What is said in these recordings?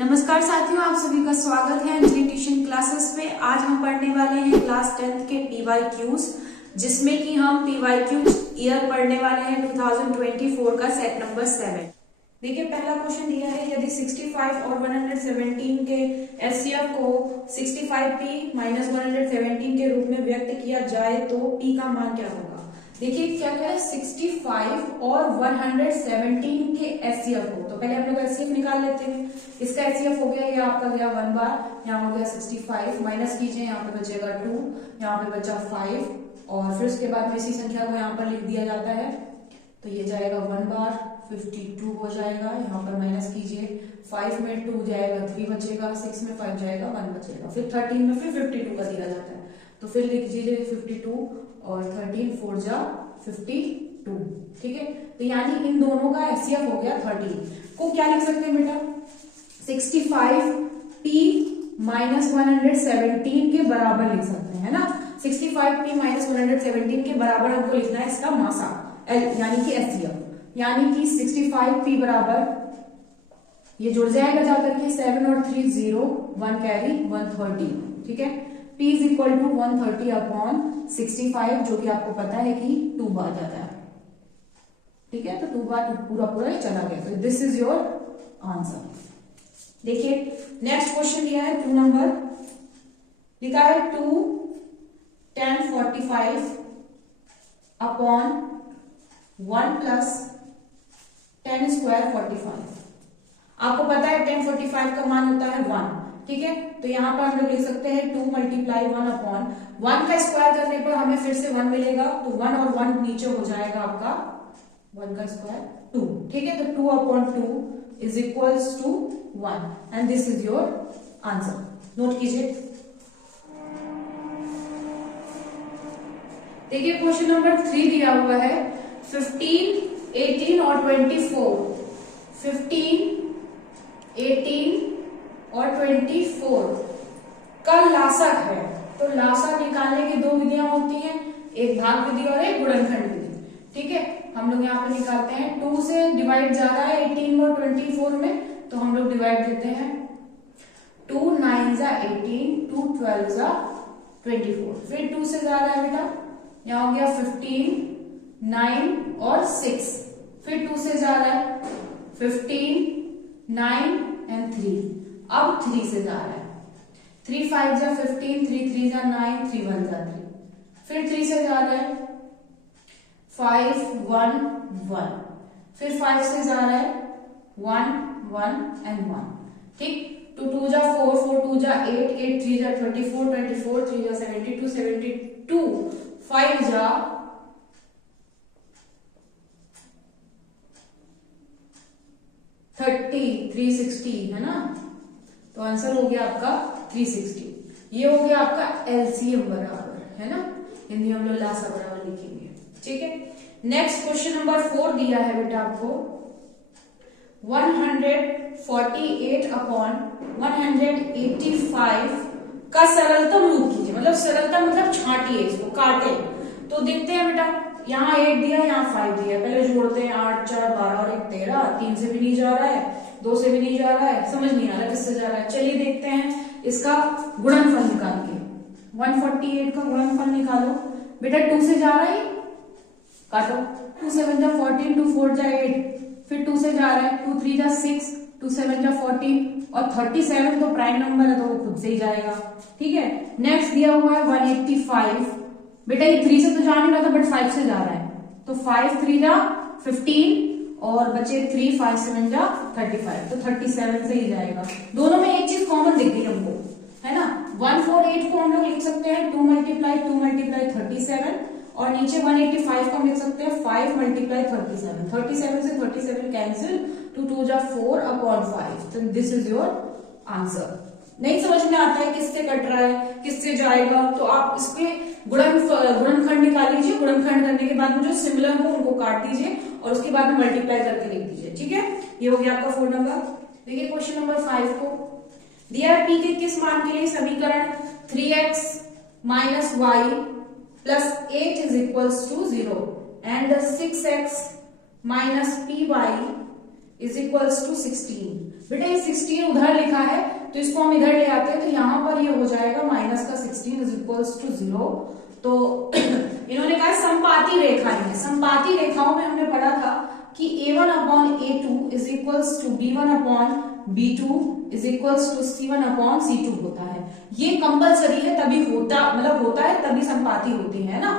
नमस्कार साथियों, आप सभी का स्वागत है अंजलि ट्यूशन क्लासेस पे। आज हम पढ़ने वाले हैं क्लास 10th के PYQs, जिसमें कि हम PYQ ईयर पढ़ने वाले हैं 2024 का सेट नंबर 7। देखिए, पहला क्वेश्चन दिया है, यदि 65 और 117 के एचसीएफ को 65p माइनस 117 के रूप में व्यक्त किया जाए तो p का मान क्या होगा। देखिए क्या है, 65 और 117 के एचसीएफ को, तो पहले हम लोग एचसीएफ निकाल लेते हैं। इसका एचसीएफ हो गया, ये आपका गया 1 बार, यहाँ हो गया 65, माइनस कीजिए, यहाँ पे बचेगा 2, यहाँ पे बचा 5 और फिर उसके बाद में इसी संख्या को यहाँ पर लिख दिया जाता है, तो ये जाएगा 1 बार 52 हो जाएगा, यहाँ पर माइनस कीजिए, 5 में 2 जाएगा 3 बचेगा, 6 में 5 जाएगा 1 बचेगा, फिर 13 में फिर 52 का दिया जाता है, तो फिर लिख दीजिए 52 और 13 4 जा 52, ठीक है। तो यानी इन दोनों का एचसीएफ हो गया 13 को क्या लिख सकते हैं बेटा, 65p माइनस 117 के बराबर लिख सकते हैं, है ना। 65p माइनस 117 के बराबर हमको लिखना है इसका मासा यानी कि एचसीएफ, यानी कि 65p बराबर, ये जुड़ जाएगा जाकर के 7 और 3 0, 1 कैरी 130, ठीक है। p is equal to 130 upon 65, जो कि आपको पता है कि 2 बार जाता है, ठीक है। तो 2 बार पूरा पूरा चला गया, तो दिस इज योर आंसर। देखिए नेक्स्ट क्वेश्चन दिया है 2 नंबर, लिखा है 2 tan 45 upon 1 plus tan square 45। आपको पता है tan 45 का मान होता है 1, ठीक है। तो यहाँ पर हम लोग लिख सकते हैं 2 मल्टीप्लाई 1 अपॉन 1 का स्क्वायर करने पर हमें फिर से 1 मिलेगा, तो 1 और 1 नीचे हो जाएगा आपका 1 का स्क्वायर 2, ठीक है। तो 2 upon 2 is equals to 1 and this is your answer. Note कीजिए। देखिए क्वेश्चन नंबर 3 दिया हुआ है, 15, 18 और 24, 15, 18 और 24 का लासक है। तो लासक निकालने की 2 विधियां होती हैं, एक भाग विधि और एक गुणनखंड विधि, ठीक है। हम लोग यहाँ पे निकालते हैं, 2 से डिवाइड जा रहा है 18 और 24 में, तो हम लोग डिवाइड देते हैं, 2 9 जा 18, 2 12 जा 24, फिर 2 से जा रहा है बेटा, यहाँ हो गया 15, 9 और 6, फिर 2 से जा रहा है 15, 9 एंड 3, अब 3 से जा रहा है, 3 5 जा 15, 3 3 जा 9, 3 1 जा 3, फिर 3 से जा रहा है 5 1 1, फिर 5 से जा रहा है 1 1 एंड 1, ठीक। 2 2 जा 4, 4 2 जा 8, 8 3 जा 24, 24 3 जा 72, 72 5 जा 30, 360, है ना। तो आंसर हो गया आपका 360। ये हो गया आपका एलसीएम बराबर, है ना। हिंदी हम लोग लासा बराबर लिखेंगे, ठीक है। नेक्स्ट क्वेश्चन नंबर 4 दिया है बेटा आपको, 148 अपॉन 185 का सरलतम रूप कीजिए, मतलब सरलतम मतलब छांटिए, इसको काटे। तो देखते हैं बेटा, यहाँ 8 दिया, यहाँ 5 दिया, पहले जोड़ते हैं, 8 4 12 और 1 13, 3 से भी नहीं जा रहा है, 2 से भी नहीं जा रहा है, समझ नहीं आ रहा किससे जा रहा है। चलिए देखते हैं इसका गुणनफल निकाल के, 148 का गुणनफल निकालो बेटा। 2 से जा रहा है, काटो, 2 7 जा 14, 2 4 जा 8, फिर 2 से जा रहा है, 2 3 जा 6, 2 7 जा 14 और 37 तो प्राइम नंबर है तो वो खुद से ही जाएगा, ठीक है। नेक्स्ट दिया हुआ है 185, बेटा ये 3 से तो जा नहीं रहा था बट 5 से जा रहा है, तो 5 3 जा 15 और बचे 3 5 7 जा 35, तो 37 से ही जाएगा। दोनों में एक चीज कॉमन दिख गई हमको, है ना। 148 को हम लोग लिख सकते हैं 2 मल्टीप्लाई 37 और नीचे 185 को हम लिख सकते हैं 5 मल्टीप्लाई 37, 37 से 37 कैंसिल, 2 2 जा 4 अपॉन 5, तो दिस इज योर आंसर। नहीं समझ में आता है किससे कट रहा है किससे जाएगा, तो आप इसके गुणनखंड निकाल लीजिए, गुणनखंड करने के बाद में जो सिमिलर हो उनको काट दीजिए और उसके बाद में मल्टीप्लाई करके लिख दीजिए, ठीक है। ये हो गया आपका 4 नंबर। देखिए क्वेश्चन नंबर 5 को दिया है, p के किस मान के लिए समीकरण 3x minus y plus 8 is equals to 0 and 6x minus py is equals to 16। बेटा ये 16 उधर लिखा है तो इसको हम इधर ले आते हैं, तो यहां पर ये हो जाएगा माइनस का 16 इज इक्वल्स टू 0। तो इन्होंने कहा समपाती रेखाएं हैं। समपाती रेखाओं में हमने पढ़ा था कि a1 upon a2 is equals to b1 upon b2 is equals to c1 upon c2 होता है। ये कंपलसरी है, तभी होता है तभी समपाती होती है ना।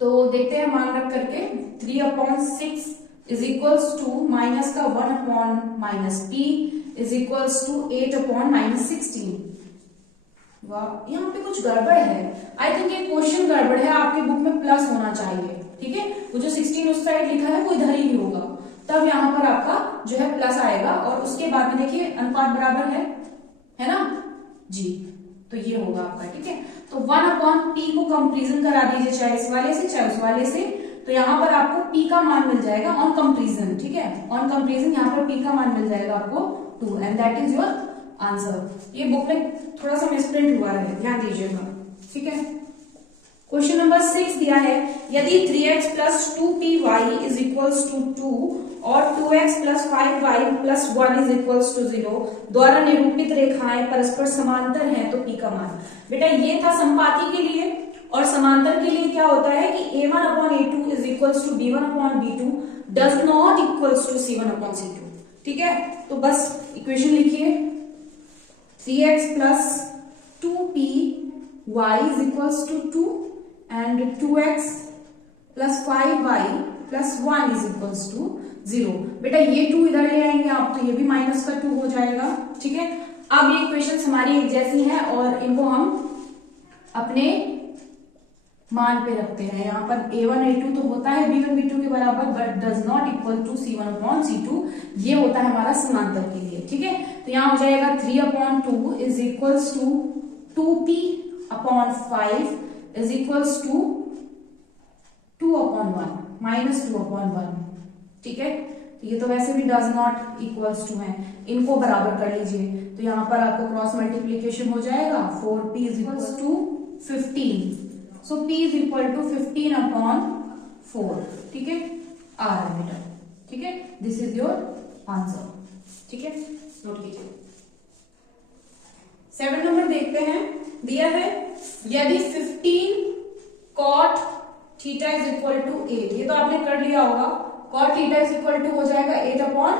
तो देखते हैं मान रख करके 3 upon 6 is equals to minus का 1 upon minus p is equals to 8 upon minus 16। वाह, यहाँ पे कुछ गड़बड़ है। आई थिंक ये क्वेश्चन गड़बड़ है, आपके बुक में प्लस होना चाहिए। ठीक है, वो जो 16 उस साइड लिखा है वो इधर ही होगा, तब यहाँ पर आपका जो है प्लस आएगा। और उसके बाद में देखिए अनुपात बराबर है ना जी, तो ये होगा आपका। ठीक है, तो 1 अपॉन p को कंपेरिजन करा दीजिए, चाहे इस वाले से चाहे उस वाले से, तो यहाँ पर आपको p का मान मिल जाएगा ऑन कंपेरिजन। ठीक है, ऑन कंपेरिजन यहाँ पर p का मान मिल जाएगा आपको 2 and that is your answer. ये बुक में थोड़ा सा मिसप्रिंट हुआ है, ध्यान दीजिएगा। ठीक है, क्वेश्चन नंबर 6 दिया है, यदि 3x plus 2py is equals to 2 और 2x plus 5y plus 1 is equals to 0 द्वारा निरूपित रेखाएं परस्पर समांतर हैं तो p का मान। बेटा ये था समपाती के लिए, और समांतर के लिए क्या होता है कि a1 upon a2 is equals to b1 upon b2 does not equals to c1 upon c2। ठीक है, तो बस इक्वेशन लिखिए, 3x plus 2py is equals to 2 and 2x plus 5y plus 1 is equals to 0। बेटा ये 2 इधर ले आएंगे आप, तो ये भी माइनस का 2 हो जाएगा। ठीक है, अब ये इक्वेशंस हमारी एक जैसी हैं और इनको हम अपने मान पे रखते हैं। यहाँ पर a1 a2 तो होता है b1 b2 के बराबर, but does not equal to c1 upon c2, ये होता है हमारा समांतर के लिए। ठीक है, तो यहाँ हो जाएगा 3 upon 2 is equals to 2p upon 5 is equals to 2 upon 1 minus 2 upon 1। ठीक है, तो ये तो वैसे भी डज नॉट इक्वल्स टू है, इनको बराबर कर लीजिए, तो यहाँ पर आपको क्रॉस मल्टीप्लीकेशन हो जाएगा, 4p is equals to 15। So p is equal to 15 upon 4। ठीक है, आ रहा है बेटा। ठीक है, दिस इज योर आंसर। ठीक है, नोट कीजिए। 7 नंबर देखते हैं, दिया है यदि 15 cot theta is equal to 8, ये तो आपने कर लिया होगा, cot theta is equal to हो जाएगा 8 अपॉन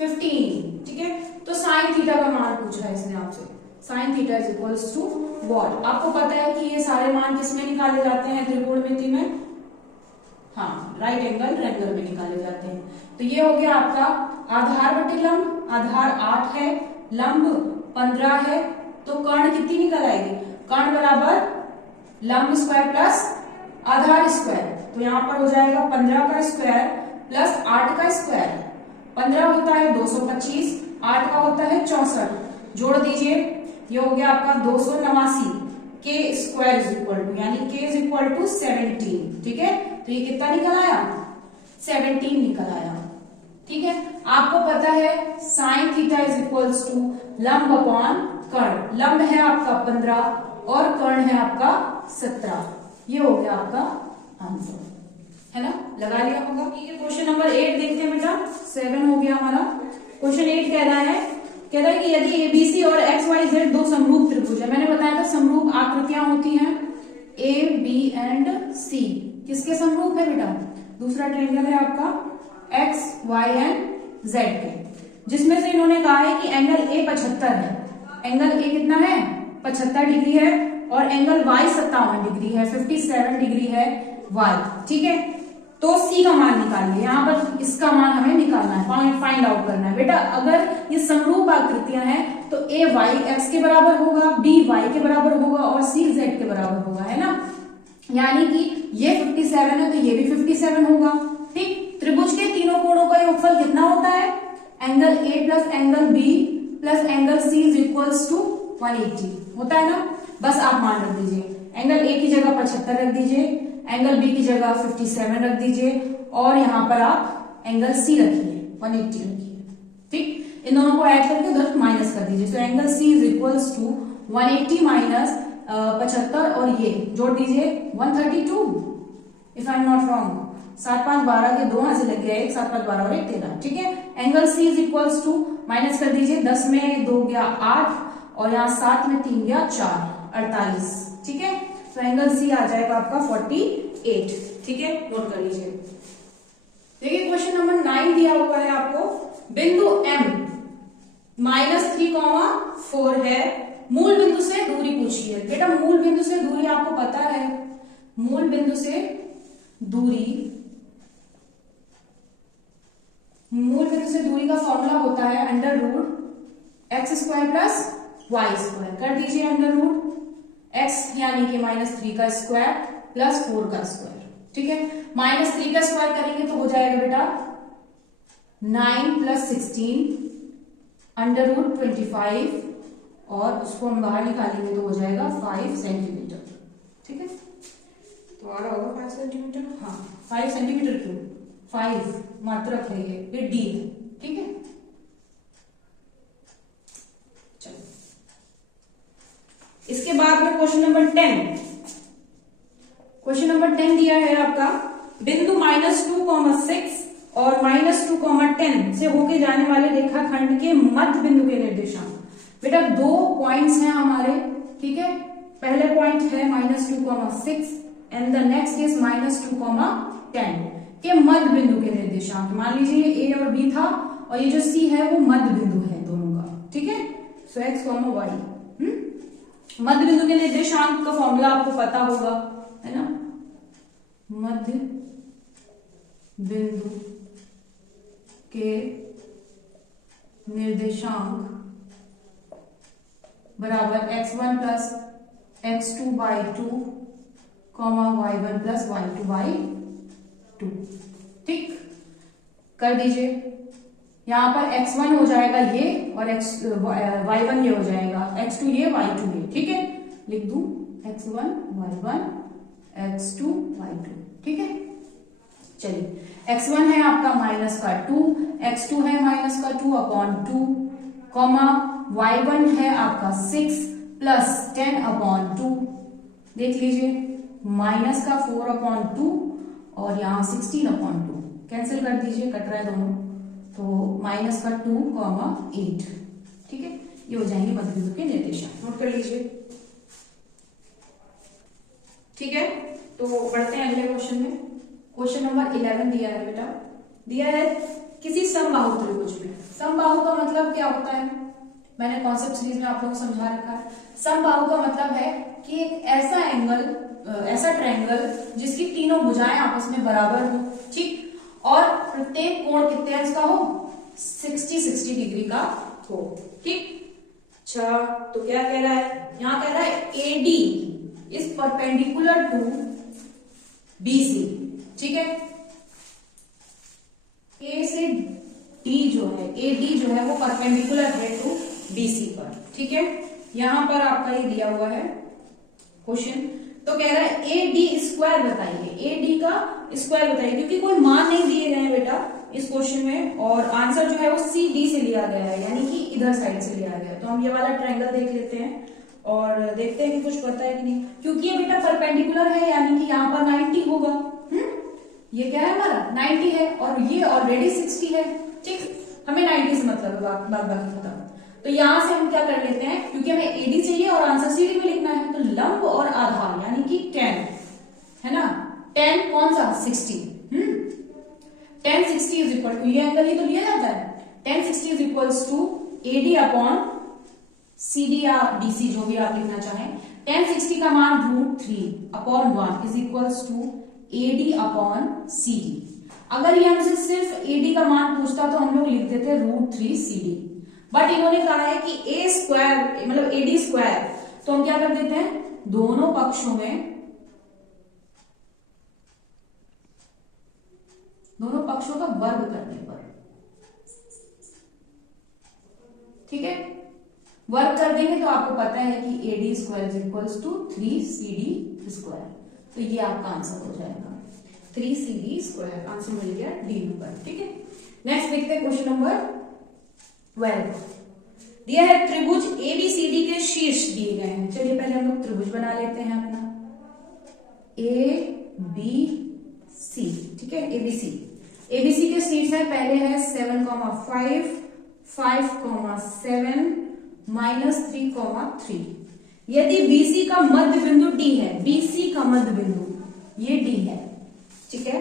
15। ठीक है, तो साइन थीटा का मान पूछा है इसने आपसे, sine theta is equal to what. आपको पता है कि ये सारे मान किसमें निकाले जाते हैं त्रिकोणमिति में, हाँ राइट एंगल ट्रायंगल में निकाले जाते हैं। तो ये हो गया आपका आधार बटे लंब, आधार 8 है, लंब 15 है, तो कर्ण कितनी निकल आएगी, कर्ण बराबर लंब स्क्वायर प्लस आधार स्क्वायर, तो यहाँ पर हो जाएगा 15 का स्क्वायर प्लस 8 का स्क्वायर। 15 होता है 225, 8 का होता है 64, जोड़ दीजिए, ये हो गया आपका 289 के स्क्वायर इज इक्वल टू, यानी के इज इक्वल टू 17। ठीक है, तो ये कितना निकल आया, 17 निकल आया। ठीक है, आपको पता है sine theta is equals to लंब अपॉन कर्ण, लंब है आपका 15 और कर्ण है आपका 17, ये हो गया आपका आंसर, है ना, लगा लिया होगा। ठीक है, क्वेश्चन नंबर 8 देखते हैं बेटा, 7 हो गया हमारा। क्वेश्चन 8 कह रहा है कि यदि एबीसी और एक्स वाई जेड दो समरूप त्रिभुज है, मैंने बताया था समरूप आकृतियां होती हैं ए बी एंड सी, किसके समरूप है बेटा, दूसरा ट्रायंगल है आपका एक्स वाई एंड जेड के, जिसमें से इन्होंने कहा है कि एंगल ए 75 है, एंगल ए कितना है 75 डिग्री है, और एंगल वाई 57 डिग्री है, 57 डिग्री है वाई। ठीक है, तो सी का मान निकालिए, यहाँ पर इसका मान हमें निकालना है, फाइंड आउट करना है। बेटा अगर ये समरूप आकृतियां हैं तो ए वाई एक्स के बराबर होगा, बी वाई के बराबर होगा और सी जेड के बराबर होगा, है ना, यानी कि ये 57 है तो ये भी 57 होगा। ठीक, त्रिभुज के तीनों कोणों का योगफल कितना होता है, angle A plus angle B plus angle C is equals to 180 होता है ना। बस आप मान रख दीजिए, एंगल ए की जगह 75 रख दीजिए, एंगल बी की जगह 57 रख दीजिए, और यहाँ पर आप एंगल सी रखिए 180 रखिए। ठीक, इन दोनों को ऐड करके उधर माइनस कर दीजिए, तो angle C is equals to 180 minus 75 और ये जोड़ दीजिए 132 if I am not wrong, 7 5 12 के 2 यहाँ से लग गया 1, 7 5 12 और 1 13, ठीक है। Angle C is equals to, minus कर दीजिए, 10 में 2 गया 8 और यहाँ 7 में 3 गया 4, 48, ठीक है। तो एंगल सी आ जाएगा आपका 48, ठीक है, नोट कर लीजिए। देखिए क्वेश्चन नंबर 9 दिया हुआ है आपको, बिंदु M -3,4 है, मूल बिंदु से दूरी पूछी है। बेटा मूल बिंदु से दूरी आपको पता है, मूल बिंदु से दूरी का फॉर्मूला होता है √x² + y²। कर दीजिए √x यानी कि -3 का स्क्वायर प्लस 4 का स्क्वायर, ठीक है। -3 का स्क्वायर करेंगे तो हो जाएगा बेटा 9 + 16 √25 और उसको हम बाहर निकालेंगे तो हो जाएगा 5 सेंटीमीटर, ठीक है। तो आ रहा होगा 5 सेंटीमीटर, हाँ 5 सेंटीमीटर क्यों, 5 मात्रक है ये डी है, ठीक है। चलो इसके बाद में क्वेश्चन नंबर 10, क्वेश्चन नंबर 10 दिया है आपका, बिंदु -2,6 और -2,10 से होके जाने वाले रेखाखंड के मध्य बिंदु के निर्देशांक। बेटा 2 पॉइंट्स हैं हमारे, ठीक है। पहले पॉइंट है -2,6 एंड द नेक्स्ट इज -2,10 के मध्य बिंदु के निर्देशांक। मान लीजिए ए और बी था और ये जो सी है वो मध्य बिंदु है दोनों का, ठीक है। सो x, y, मध्य बिंदु के निर्देशांक का फॉर्मूला आपको पता होगा, है ना। मध्य बिंदु के निर्देशांक बराबर x1 + x2/2, y1 + y2/2, ठीक। कर दीजिए, यहां पर x1 हो जाएगा ये और y1 ये हो जाएगा, x2 ये y2 ये, ठीक है। लिख दूं x1 y1 x2 y2, ठीक है। चलिए x1 है आपका -2, x2 है -2/2, y1 है आपका 6 + 10/2, देख लीजिए -4/2 और यहाँ 16/2, कैंसिल कर दीजिए, कट रहा है दोनों, तो -2,8, ठीक है। ये हो जाएंगे मध्य बिंदु के निर्देशांक, नोट कर लीजिए, ठीक है। तो बढ़ते हैं अगले क्वेश्चन में। क्वेश्चन नंबर 11 दिया है बेटा, दिया है किसी समबाहु त्रिभुज में। समबाहु का मतलब क्या होता है, मैंने कॉन्सेप्ट सीरीज में आप लोगों को समझा रखा है। समबाहु का मतलब है कि एक ऐसा एंगल, ऐसा ट्रायंगल जिसकी तीनों भुजाएं आपस में बराबर हो, ठीक, और प्रत्येक कोण कितने अंश का हो, 60 डिग्री का हो, ठीक। अच्छा तो क्या कह रहा है, यहां कह रहा है AD is perpendicular to BC, ठीक है। A से D जो है, AD जो है वो परपेंडिकुलर है टू BC पर, ठीक है। यहां पर आपका ये दिया हुआ है क्वेश्चन, तो कह रहा है AD² बताइए, AD का स्क्वायर बताइए, क्योंकि कोई मान नहीं दिए गए हैं बेटा इस क्वेश्चन में, और आंसर जो है वो CD से लिया गया है, यानी कि इधर साइड से लिया गया है। तो हम ये वाला ट्रायंगल देख लेते हैं और देखते हैं कि कुछ पता है कि नहीं, क्योंकि ये बेटा परपेंडिकुलर है, यानी कि यहाँ पर 90 होगा, ये क्या है हमारा 90 है और ये ऑलरेडी 60 है, ठीक। हमें 90 से मतलब है, बाकी खत्म। तो यहां से हम क्या कर लेते हैं, क्योंकि हमें AD चाहिए और आंसर CD में लिखना है, तो लंब और आधार यानी कि 10 है ना, 10 कौन सा 60, 10 60 इज इक्वल टू, ये एंगल ही तो लिया जाता है, 10 60 इज इक्वल्स टू AD/CD या BC जो भी आप लिखना चाहें। 10 60 का मान √3/1 इज इक्वल्स टू AD/CD। अगर ये हमसे सिर्फ AD का मान पूछता तो हम लोग लिख देते √3CD, बट इन्होंने कहा है कि A² मतलब AD², तो हम क्या कर देते हैं, दोनों पक्षों का वर्ग करने पर, ठीक है, वर्ग कर देंगे तो आपको पता है कि AD² is equals to 3CD², तो ये आपका आंसर हो जाएगा 3CD², आंसर मिल गया D नंबर, ठीक है। नेक्स्ट देखते हैं क्वेश्चन नंबर 12, दिया है त्रिभुज ABCD के शीर्ष दिए गए हैं। चलिए पहले हम लोग त्रिभुज बना लेते हैं अपना, ABCD सी, ठीक है, एबीसी। एबीसी के सीट्स है, पहले है 7, 5, 5, 7, -3, 3। यदि बीसी का मध्य बिंदु डी है, बीसी का मध्य बिंदु ये डी है, ठीक है,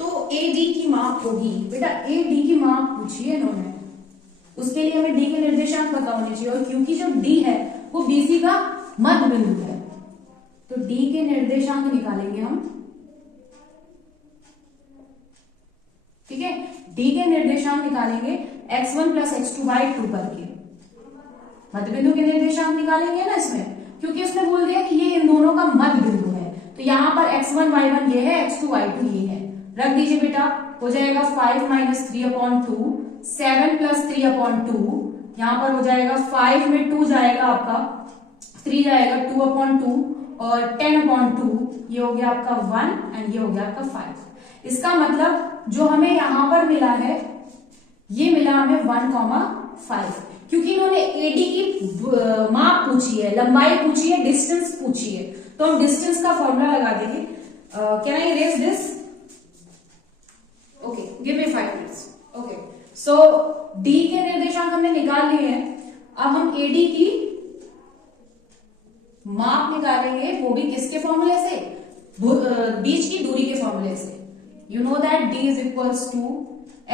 तो ए डी की माप होगी। बेटा ए डी की माप पूछी है इन्होंने, उसके लिए हमें डी के निर्देशांक पता होने चाहिए, और क्योंकि जब डी है वो बीसी का मध्य बिंदु है, तो डी के निर्देशांक निकालेंगे हम, ठीक है। डी के निर्देशांक निकालेंगे x1 + x2/2 करके, मध्य बिंदु के निर्देशांक निकालेंगे ना इसमें, क्योंकि उसने बोल दिया कि ये इन दोनों का मध्य बिंदु है, तो यहां पर x1 y1 ये है, x2 y2 ये है। रख दीजिए बेटा, हो जाएगा 5 - 3/2, 7 + 3/2, यहां पर हो जाएगा 5 में 2 जाएगा आपका, 3 जाएगा 2/2, और 10/2 ये हो गया आपका 1, एंड ये हो गया आपका 5। इसका मतलब जो हमें यहां पर मिला है, ये मिला हमें 1,5, क्योंकि इन्होंने एडी की माप पूछी है, लंबाई पूछी है, डिस्टेंस पूछी है, तो हम डिस्टेंस का फॉर्मूला लगा देंगे। Can I erase this? Okay, give me 5 minutes. Okay, so D के निर्देशांक हमने निकाल लिए हैं, अब हम एडी की माप निकालेंगे, वो भी किसके फॉर्मूले से? बीच की दूरी के फॉर्मूले से। You know that d is equals to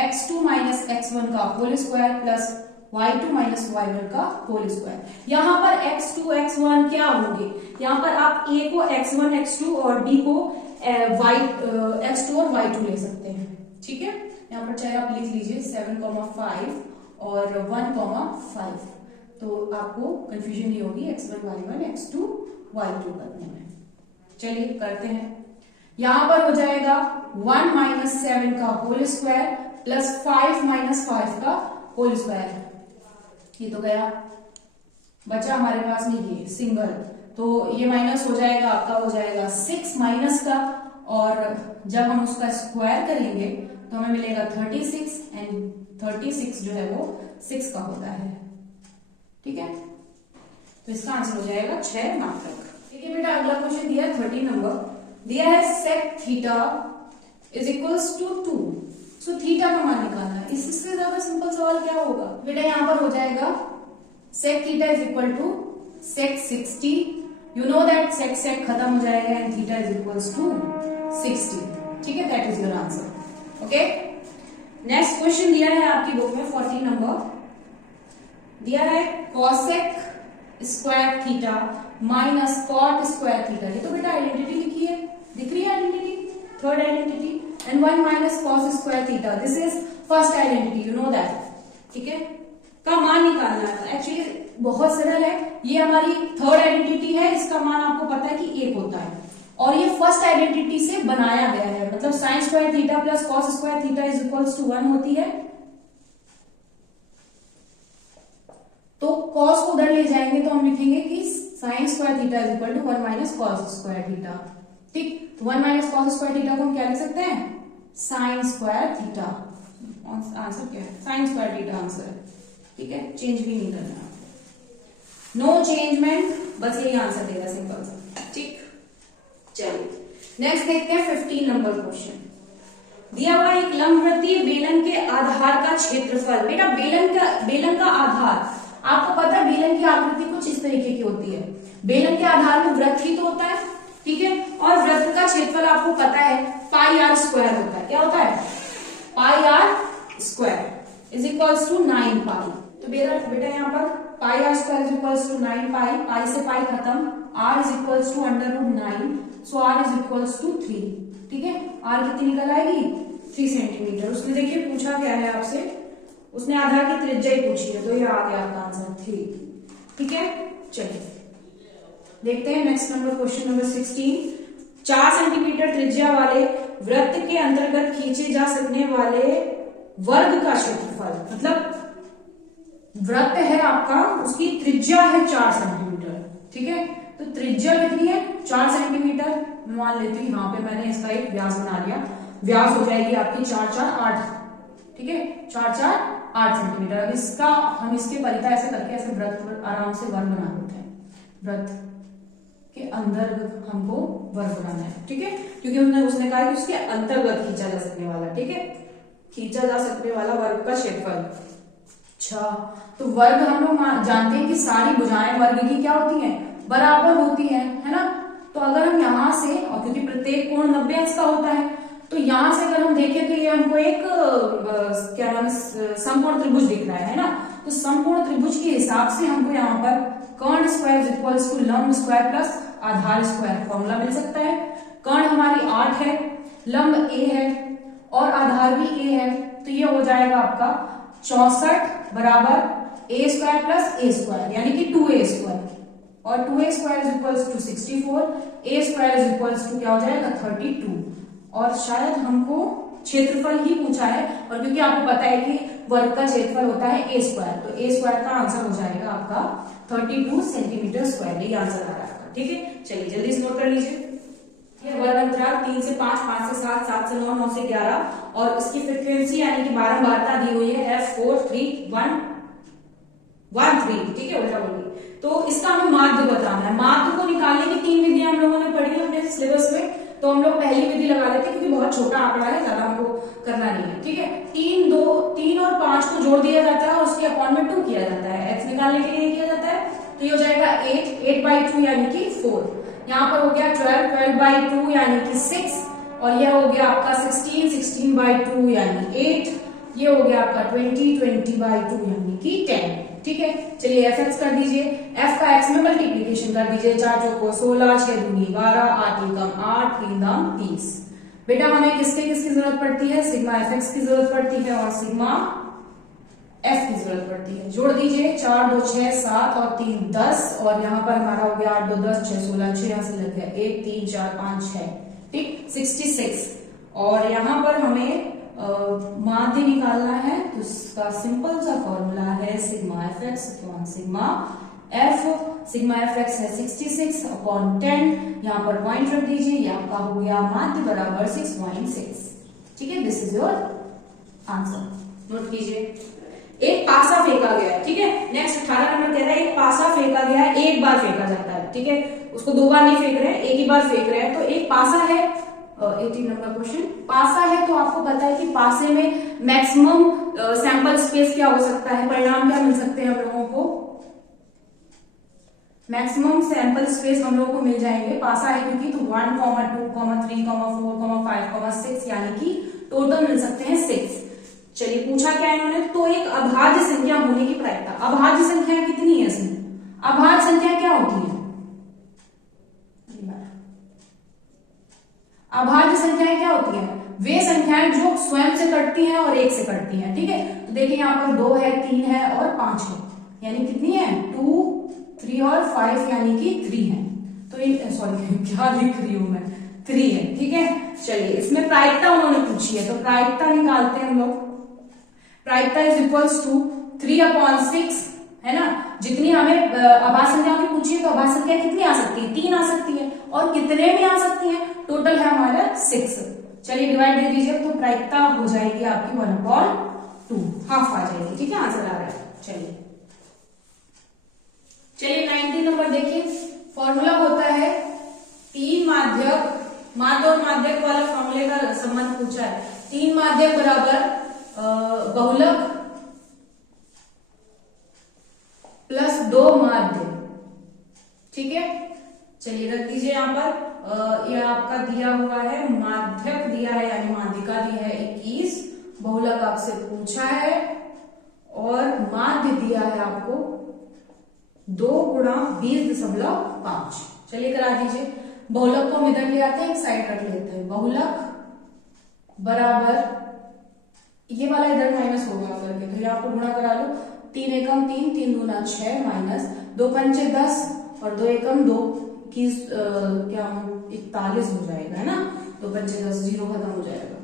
x2 - x1 का whole square plus y2 - y1 का होल स्क्वायर। यहां पर x2 x1 क्या होंगे? यहां पर आप a को x1 x2 और d को x2 और y2 ले सकते हैं, ठीक है। यहां पर चाहे आप लिख लीजिए 7,5 और 1,5, तो आपको कंफ्यूजन नहीं होगी x1 y1 x2 y2 करने में। चलिए करते हैं। यहां पर हो जाएगा 1 - 7 का होल स्क्वायर प्लस 5 - 5 का होल स्क्वायर, ये तो गया, बचा हमारे पास में ये सिंगल, तो ये माइनस हो जाएगा, आपका हो जाएगा 6 माइनस का, और जब हम उसका स्क्वायर करेंगे तो हमें मिलेगा 36, एंड 36 जो है वो 6 का होता है, ठीक है। तो इसका आंसर हो जाएगा 6 मात्रक। ठीक है बेटा, अगला क्वेश्चन दिया है 30 नंबर, दिया है sec theta is equals to 2। So theta का मान निकालना है, इससे ज्यादा सिंपल सवाल क्या होगा बेटा? यहां पर हो जाएगा sec theta is equal to sec 60। You know that sec खत्म हो जाएगा and theta is equals to 60, ठीक है। That is your answer. Okay, next question दिया है आपकी बुक में 40 नंबर, दिया है cosec square theta minus cot square theta. ये तो बेटा आइडेंटिटी लिखी है, दिख रही है identity, third identity, and 1 minus cos square theta, this is first identity, you know that, ठीक है। का मान निकालना है, एक्चुअली बहुत सरल है, ये हमारी थर्ड आइडेंटिटी है, इसका मान आपको पता है कि 1 होता है, और ये फर्स्ट आइडेंटिटी से बनाया गया है, मतलब sine square theta plus cos square theta is equals to 1 होती है, तो कॉस को उधर ले जाएंगे तो हम लिखेंगे कि sine square theta is equal to 1 minus cos square theta, ठीक। तो 1 माइनस कॉस स्क्वायर थीटा को हम क्या लिख सकते हैं? Sign square theta. आंसर क्या है? साइन स्क्वायर थीटा आंसर है, ठीक है, चेंज भी नहीं करना, नो चेंजमेंट, बस यही आंसर देगा सिंपल सा, ठीक। चलिए नेक्स्ट देखते हैं 15 नंबर क्वेश्चन, दिया हुआ एक लंबवृत्तीय बेलन के आधार का क्षेत्रफल। बेटा बेलन का आधार आपको पता है, बेलन की आकृति कुछ इस तरीके की होती है, बेलन के आधार में वृत्त ही तो होता है, ठीक है, और वृत्त का क्षेत्रफल आपको पता है पाई आर स्क्वायर होता है। क्या होता है? Pi R square is equals to 9 pi. तो बेटा यहाँ पर pi R square is equals to 9 pi, pi से पाई खत्म, R is equals to √9, so R is equals to 3, ठीक है। आर कितनी निकल आएगी? 3 सेंटीमीटर। उसने देखिए पूछा क्या है आपसे, उसने आधार की त्रिज्या ही पूछी है, तो ये आ गया आपका आंसर 3, ठीक है। चलिए देखते हैं next number, question number 16, 4 centimetre त्रिज्या वाले वृत्त के अंतर्गत खींचे जा सकने वाले वर्ग का क्षेत्रफल, मतलब वृत्त है आपका, उसकी त्रिज्या है 4 सेंटीमीटर, ठीक है। तो त्रिज्या कितनी है? 4 सेंटीमीटर। मान लेती हूँ यहाँ पे मैंने इसका एक व्यास बना लिया, व्यास हो जाएगी आपकी 4 4 8, ठीक है, 4 4 8 सेंटीमीटर। अब इसका हम इसके परिता ऐसे करके ऐसे वृत्त आराम से वर्ग बना देते हैं, वृत्त के अंतर्गत हमको वर्ग बनाना है, ठीक है, क्योंकि उसने कहा कि उसके अंतर्गत खींचा जा सकने वाला, ठीक है, खींचा जा सकने वाला वर्ग का क्षेत्रफल। अच्छा, तो वर्ग हम लोग जानते हैं कि सारी भुजाएं वर्ग की क्या होती हैं, बराबर होती है ना। तो अगर हम यहाँ से, और क्योंकि प्रत्येक कोण 90 अंश का होता है, तो यहां से अगर हम देखें तो ये हमको एक क्या नाम समकोण त्रिभुज दिख रहा है ना। तो समकोण त्रिभुज के हिसाब से हमको यहाँ पर कर्ण स्क्वायर इक्वल्स टू लंब स्क्वायर प्लस आधार स्क्वायर फॉर्मूला मिल सकता है। कर्ण हमारी 8 है, लंब a है और आधार भी a है, तो ये हो जाएगा आपका 64 बराबर a square plus a square यानी कि 2a स्क्वायर, और 2a square is equals to 64, a square is equals to क्या हो जाएगा 32। और शायद हमको क्षेत्रफल ही पूछा है, और क्योंकि आपको पता है कि वर्ग का क्षेत्रफल होता है a स्क्वायर, तो a स्क्वायर का आंसर हो जाएगा आपका 32 सेंटीमीटर स्क्वायर, ये आंसर आ रहा है आपका, ठीक है। चलिए जल्दी इस नोट कर लीजिए। ये वर्ग अंतराल 3 से 5, 5 से 7, 7 से 9, 9 से 11, और इसकी फ्रीक्वेंसी यानी कि बारंबारता दी हुई है F43113, ठीक है, उल्टा बोलिए। तो इसका हमें माध्य बताना है। माध्य को निकालने की 3 विधियां हम लोगों ने पढ़ी है अपने सिलेबस में, तो हम लोग पहली विधि लगा लेते हैं क्योंकि बहुत छोटा आंकड़ा है, ज्यादा हमको करना नहीं है, ठीक है। 3 और 5 को जोड़ दिया जाता है और उसके अपॉन में 2 किया जाता है, x निकालने के लिए किया जाता है, तो ये हो जाएगा 8/2 यानी कि 4। यहाँ पर हो गया 12/2 यानी कि 6, और यह हो गया आपका 16/2 यानी 8, ये हो गया आपका 20/2 यानी कि 10, ठीक है। चलिए fx कर दीजिए, f का x में मल्टीप्लीकेशन कर दीजिए, 4 चौको 16, 6 दूनी 12, 8 एकम 8, 3 दाम 30। बेटा हमें किसकी जरूरत पड़ती है, सिग्मा fx की जरूरत पड़ती है और सिग्मा f की जरूरत पड़ती है। जोड़ दीजिए, 4 2 6 7 और 3 10, और यहाँ पर हमारा हो गया 8 2 10 6 16, 6 यहाँ से लग गया 1 3 4 5 6, ठीक 66। और यहाँ पर हमें माध्य निकालना है, तो इसका सिंपल सा फॉर्मूला है sigma fx upon sigma f। Sigma fx है 66 अपॉन 10, यहाँ पर पॉइंट रख दीजिए, ये आपका हो गया माध्य बराबर 6.6, ठीक है। This is your answer, note कीजिए। एक पासा फेंका गया है, ठीक है। नेक्स्ट 18 नंबर कह रहा है एक पासा फेंका गया है, एक बार फेंका जाता है, ठीक है, उसको 2 बार नहीं फेंक रहे हैं, एक ही बार फेंक रहे हैं। तो एक पासा है, 18 नंबर क्वेश्चन, पासा है तो आपको पता है कि पासे में मैक्सिमम सैंपल स्पेस क्या हो सकता है, परिणाम क्या मिल सकते हैं हम लोगों को, मैक्सिमम सैंपल स्पेस हम लोगों को मिल जाएंगे, पासा है क्योंकि, तो 1, 2, 3, 4, 5, 6 यानी कि टोटल मिल सकते हैं 6। चलिए पूछा क्या है इन्होंने, तो एक अभाज्य संख्या होने की प्रायिकता, अभाज्य संख्या कितनी है इसमें, अभाज्य संख्या क्या होती है, अभाज्य संख्याएं क्या होती हैं, वे संख्याएं जो स्वयं से कटती हैं और 1 से कटती हैं, ठीक है। तो देखिए यहाँ पर 2 है, 3 है और 5 है, यानी कितनी है 2, 3 और 5 यानी कि 3 है। तो सॉरी क्या लिख रही हूं मैं, 3 है, ठीक है। चलिए इसमें प्रायिकता उन्होंने पूछी है, तो प्रायिकता निकालते हैं हम लोग। प्रायिकता इज इक्वल्स टू 3/6, है ना। जितनी हमें अभाज्य संख्या की पूछी है, तो अभाज्य संख्या कितनी आ सकती है, 3 आ सकती है, और कितने में आ सकती है, टोटल है हमारा 6। चलिए डिवाइड दे दीजिए, तो प्रायिकता हो जाएगी आपकी 1/2, हाफ आ जाएगी, ठीक है, आंसर आ रहा है। चलिए 19 नंबर देखिए, फॉर्मूला होता है 3 माध्यक, माध्य और माध्यक वाला फॉर्मूले का संबंध पूछा है, 3 माध्यक बराबर बहुलक प्लस 2 माध्य, ठीक है। चलिए रख दीजिए यहाँ पर, ये आपका दिया हुआ है, माध्यक दिया है यानी माध्यिका दी है 21, बहुलक आपसे पूछा है, और माध्य दिया है आपको 2 × 20.5। चलिए करा दीजिए, बहुलक को हम इधर ले आते हैं, एक साइड रख लेते हैं, बहुलक बराबर, ये वाला इधर माइनस होगा करके, तो यहाँ पर गुणा करा लो, 3 एकम 3, 3 दूना 6 माइनस 2 पंचे 10 और 2 एकम 2 क्या 41 हो जाएगा, है ना। 2 पंचे 10, 0 खत्म हो जाएगा।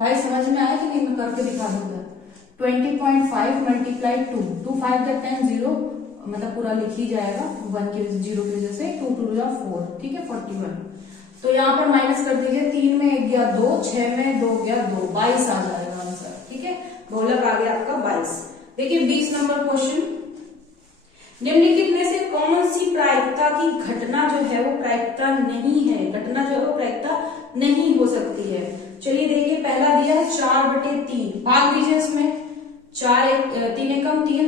भाई समझ में आया कि नहीं, मैं करके दिखा दूंगा। 20.5 मल्टीप्लाई 2, 2 5 जब 10 0 मतलब पूरा लिख ही जाएगा, 1 के 0 की वजह से 2 2 4, ठीक है 41। तो यहाँ पर माइनस कर दीजिए, 3 में 1 गया 2, 6 में 2 गया 2, 22 आ जाएगा आंसर, ठीक है। बहुलक आ गया आपका 22। देखिए 20 नंबर क्वेश्चन, निम्नलिखित में से कौन सी प्रायिकता की घटना जो है वो प्रायिकता नहीं है, घटना जो है वो प्रायिकता नहीं हो सकती है। चलिए देखिए, पहला दिया है 4/3, भाग दीजिए इसमें। 3 एकम 3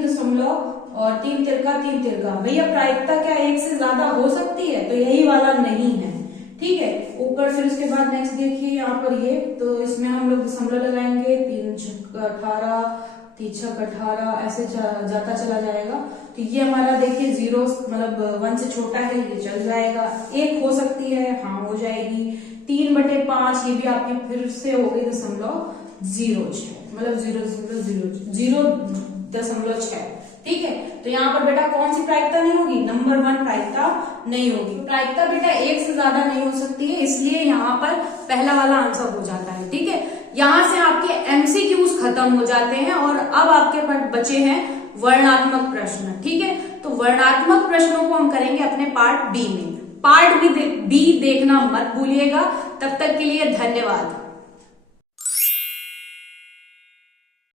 और 3 तिरका 3 तिरका। भैया प्रायिकता क्या एक से ज्यादा हो सकती है? तो यही वाला नहीं है, ठीक है। ऊपर फिर उसके बाद नेक्स्ट देखिए यहाँ पर ये, तो इसमें हम लोग दशमलव लगाएंगे, 3 छक्का 18, 3 छक्का 18, ऐसे जाता चला जाएगा। तो ये हमारा देखिए 0 मतलब 1 से छोटा है, ये चल जाएगा। 1 हो सकती है, हाँ हो जाएगी। 3/5 ये भी आपकी फिर से हो गई 0.06, मतलब 0.06, ठीक है। तो यहाँ पर बेटा कौन सी प्रायिकता नहीं होगी? नंबर 1 प्रायिकता नहीं होगी। प्रायिकता बेटा एक से ज्यादा नहीं हो सकती है, इसलिए यहाँ पर पहला वाला आंसर हो जाता है, ठीक है। यहाँ से आपके एमसीक्यूज खत्म हो जाते हैं और अब आपके पास बचे हैं वर्णात्मक प्रश्न, ठीक है। तो वर्णात्मक प्रश्नों को हम करेंगे अपने पार्ट बी में। पार्ट बी देखना मत भूलिएगा। तब तक के लिए धन्यवाद।